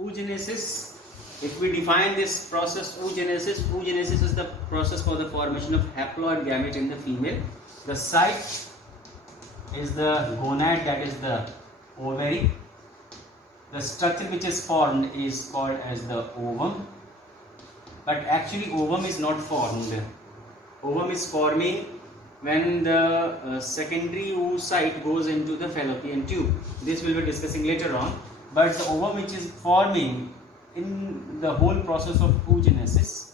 Oogenesis. If we define this process, oogenesis is the process for the formation of haploid gamete in the female. The site is the gonad, that is the ovary. The structure which is formed is called as the ovum. But actually ovum is not formed. Ovum is forming when the secondary oocyte goes into the fallopian tube. This we will be discussing later on. But the ovum which is forming in the whole process of oogenesis,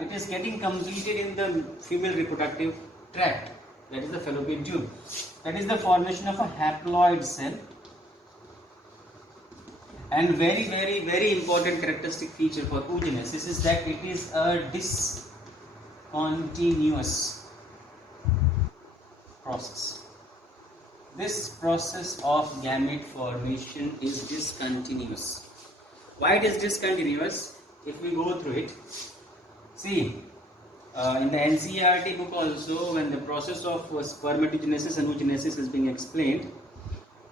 it is getting completed in the female reproductive tract, that is the fallopian tube. That is the formation of a haploid cell. And very important characteristic feature for oogenesis is that it is a discontinuous process. This process of gamete formation is discontinuous. Why it is discontinuous? If we go through it, see, in the NCERT book also, when the process of spermatogenesis and oogenesis is being explained,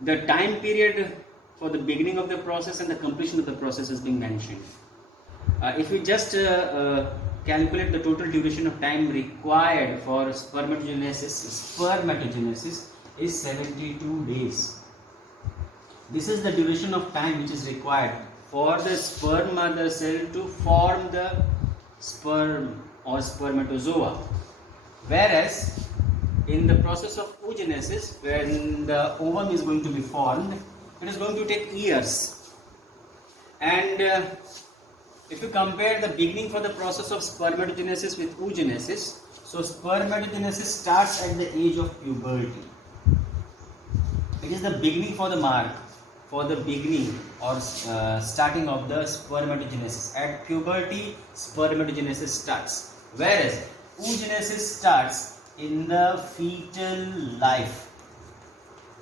the time period for the beginning of the process and the completion of the process is being mentioned. If we just calculate the total duration of time required for spermatogenesis is 72 days. This is the duration of time which is required for the sperm mother cell to form the sperm or spermatozoa. Whereas in the process of oogenesis, when the ovum is going to be formed, it is going to take years. And if you compare the beginning for the process of spermatogenesis with oogenesis, so spermatogenesis starts at the age of puberty. It is the beginning for the beginning or starting of the spermatogenesis. At puberty, spermatogenesis starts. Whereas oogenesis starts in the fetal life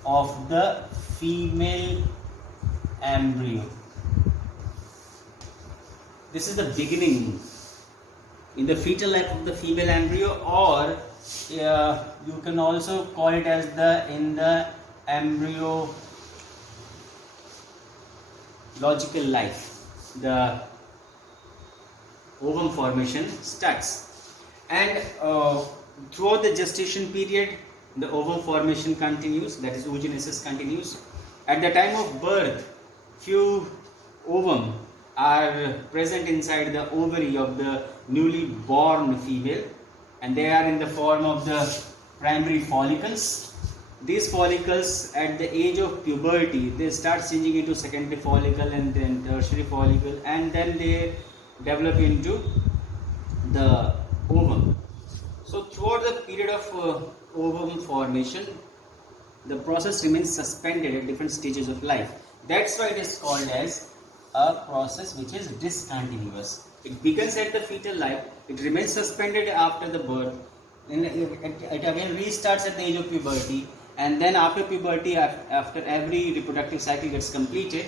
of the female embryo. This is the beginning in the fetal life of the female embryo, or you can also call it as in the embryological life. The ovum formation starts, and throughout the gestation period, the ovum formation continues, that is oogenesis continues. At the time of birth, few ovum are present inside the ovary of the newly born female, and they are in the form of the primary follicles. These follicles at the age of puberty, they start changing into secondary follicle and then tertiary follicle, and then they develop into the ovum. So throughout the period of ovum formation, the process remains suspended at different stages of life. That's why it is called as a process which is discontinuous. It begins at the fetal life, it remains suspended after the birth, and it again restarts at the age of puberty, and then after puberty, after every reproductive cycle gets completed,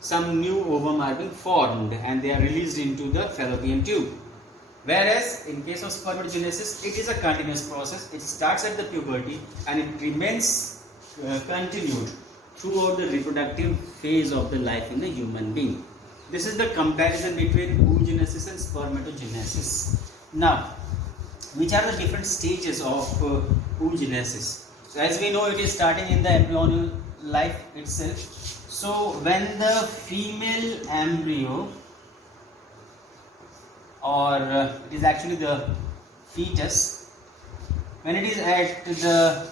some new ovum are being formed and they are released into the fallopian tube. Whereas in case of spermatogenesis, it is a continuous process. It starts at the puberty and it remains continued throughout the reproductive phase of the life in the human being. This is the comparison between oogenesis and spermatogenesis. Now, which are the different stages of oogenesis? So as we know, it is starting in the embryonic life itself. So when the female embryo, or it is actually the fetus, when it is at the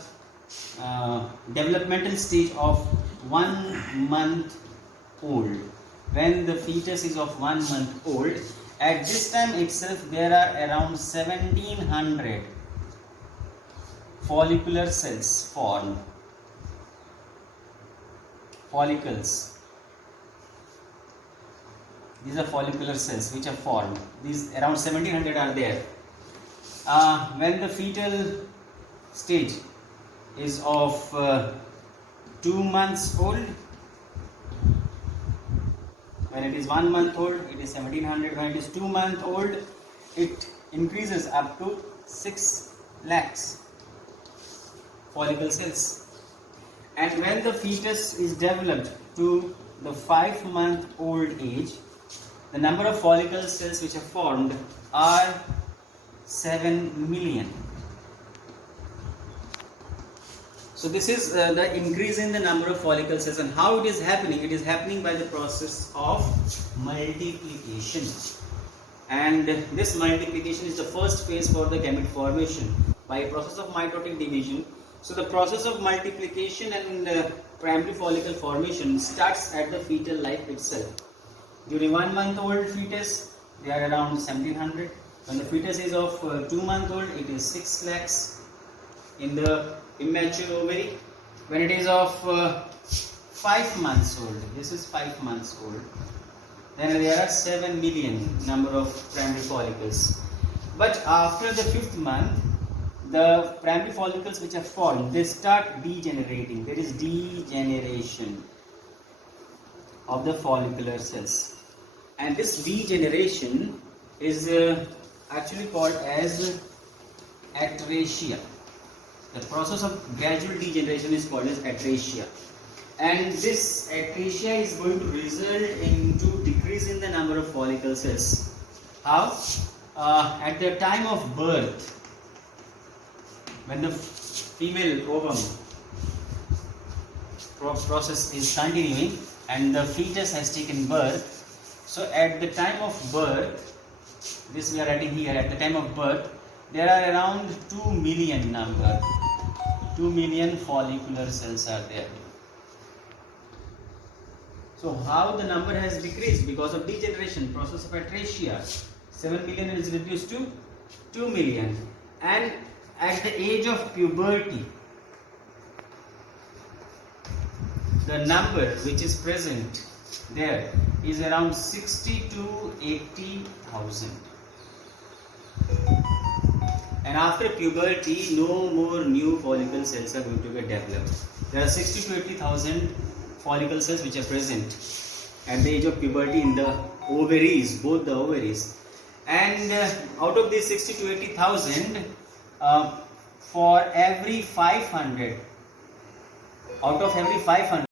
developmental stage of 1 month old, when the fetus is of 1 month old, at this time itself there are around 1700 follicular cells formed. Follicles. These are follicular cells which are formed. These around 1700 are there. When the fetal stage is of 2 months old, when it is 1 month old, it is 1700. When it is 2 month old, it increases up to 6 lakhs follicle cells. And when the fetus is developed to the 5-month-old age, the number of follicle cells which are formed are 7 million. So this is the increase in the number of follicle cells, and how it is happening? It is happening by the process of multiplication, and this multiplication is the first phase for the gamete formation by a process of mitotic division. So the process of multiplication and primary follicle formation starts at the fetal life itself. During 1-month-old fetus, they are around 1700. When the fetus is of 2-month-old, it is 6 lakhs in the immature ovary. When it is of 5 months old, this is 5 months old, then there are 7 million number of primary follicles. But after the 5th month, the primary follicles which are formed, they start degenerating. There is degeneration of the follicular cells, and this degeneration is actually called as atresia. The process of gradual degeneration is called as atresia, and this atresia is going to result into decrease in the number of follicle cells. How? At the time of birth, when the female ovum process is continuing and the fetus has taken birth, so at the time of birth, this we are writing here, at the time of birth, there are around 2 million number. 2 million follicular cells are there. So how the number has decreased? Because of degeneration, process of atresia. 7 million is reduced to 2 million. And at the age of puberty, the number which is present there is around 60 to 80,000. And after puberty, no more new follicle cells are going to get developed. There are 60 to 80,000 follicle cells which are present at the age of puberty in the ovaries, both the ovaries. And out of these 60 to 80,000, for every 500, out of every 500,